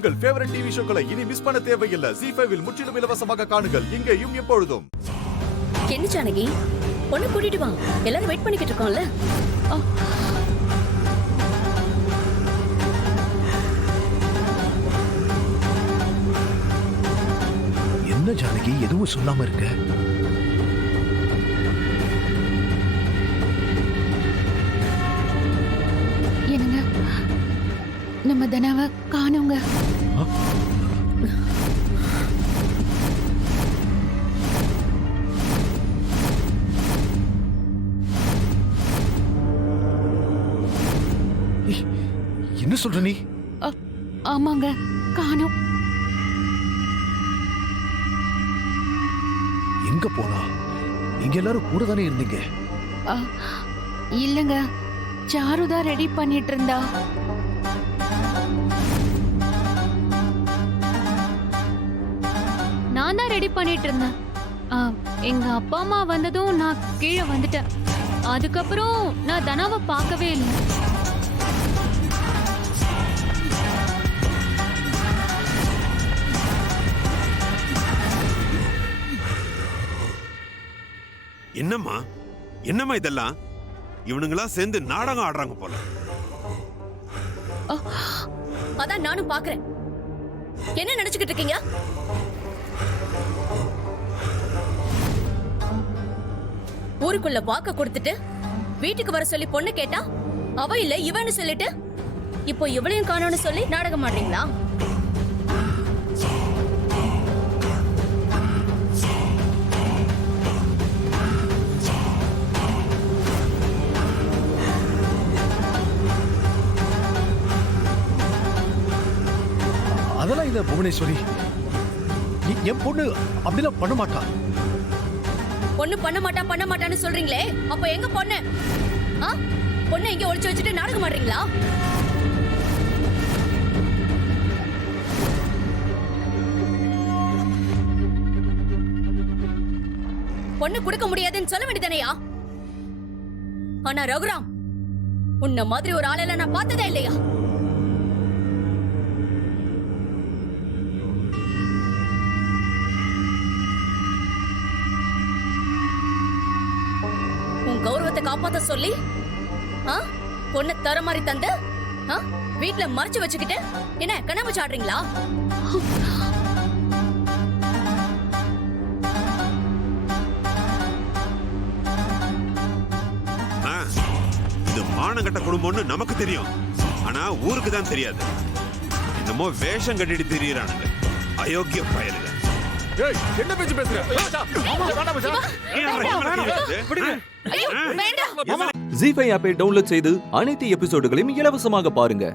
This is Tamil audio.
உங்கள் ஃபேவரட் டிவி ஷோக்களை இனி மிஸ் பண்ண தேவையில்லை. ZEE5 இல் முற்றிலும் இலவசமாக காணுங்கள். இங்கேயும் எப்பொழுதும். என்ன ஜானகி, பொண்ணு கூட்டிட்டு வா, எல்லாரும் வெயிட் பண்ணிக்கிட்டு இருக்கோம்ல. என்ன ஜானகி எதுவும் சொல்லாம இருக்க? என்னங்க, நம்ம தனாவை காணோங்க. என்ன சொல்ற நீ? ஆமாங்க, காணோம். எங்க போனா? நீங்க எல்லாரும் கூட தானே இருந்தீங்க. இல்லங்க, சாருதான் ரெடி பண்ணிட்டு இருந்தா. நான் தான் ரெடி பண்ணிட்டு இருந்தேன். எங்க அப்பா அம்மா வந்ததும் நான் கீழே வந்துட்டேன். அதுக்கப்புறம் நான் தனாவை பார்க்கவே இல்லை. என்னம்மா இதெல்லாம்? இவனுங்களா சேர்ந்து நாடகம் ஆடுறாங்க போல. அதான் நானும் பாக்குறேன். என்ன நினைச்சுக்கிட்டு இருக்கீங்க? ஊருக்குள்ள வாக்க கொடுத்துட்டு வீட்டுக்கு வர சொல்லி பொண்ணு கேட்டா அவ இல்ல இவன்னு சொல்லிட்டு இப்போ இவளையும் காணோன்னு சொல்லி நாடகம் ஆடுறீங்களா? அதெல்லாம் இல்ல புவனேஸ்வரி, என் பொண்ணு அப்படிலாம் பண்ண மாட்டா. பொண்ணு பண்ண மாட்டான்னு சொல்றீங்களே, அப்ப எங்க பொண்ணு? பொண்ணு எங்க ஒளிச்சு வச்சுட்டு நாடகம் ஆடுறீங்களா? பொண்ணு கொடுக்க முடியாதுன்னு சொல்ல வேண்டியதானையா? ஆனா ரகுராம், உன்ன மாதிரி ஒரு ஆளெல்லாம் நான் பார்த்ததே இல்லையா? கௌரவத்தை காப்பாத்த சொல்லி பொண்ணு தர மாதிரி தந்து வீட்டுல மறைச்சு வச்சுக்கிட்டு என்ன கனவு சாடுறீங்களா? இது மானங்கட்ட குடும்பம்னு நமக்கு தெரியும், ஆனா ஊருக்கு தான் தெரியாது. என்னமோ வேஷம் கட்டிட்டு திரியறானுங்க அயோக்கிய பயலுங்க. என்ன பேச்சு பேசுற? ZEE5 ஆப்பை டவுன்லோட் செய்து அனைத்து எபிசோடுகளையும் இலவசமாக பாருங்க.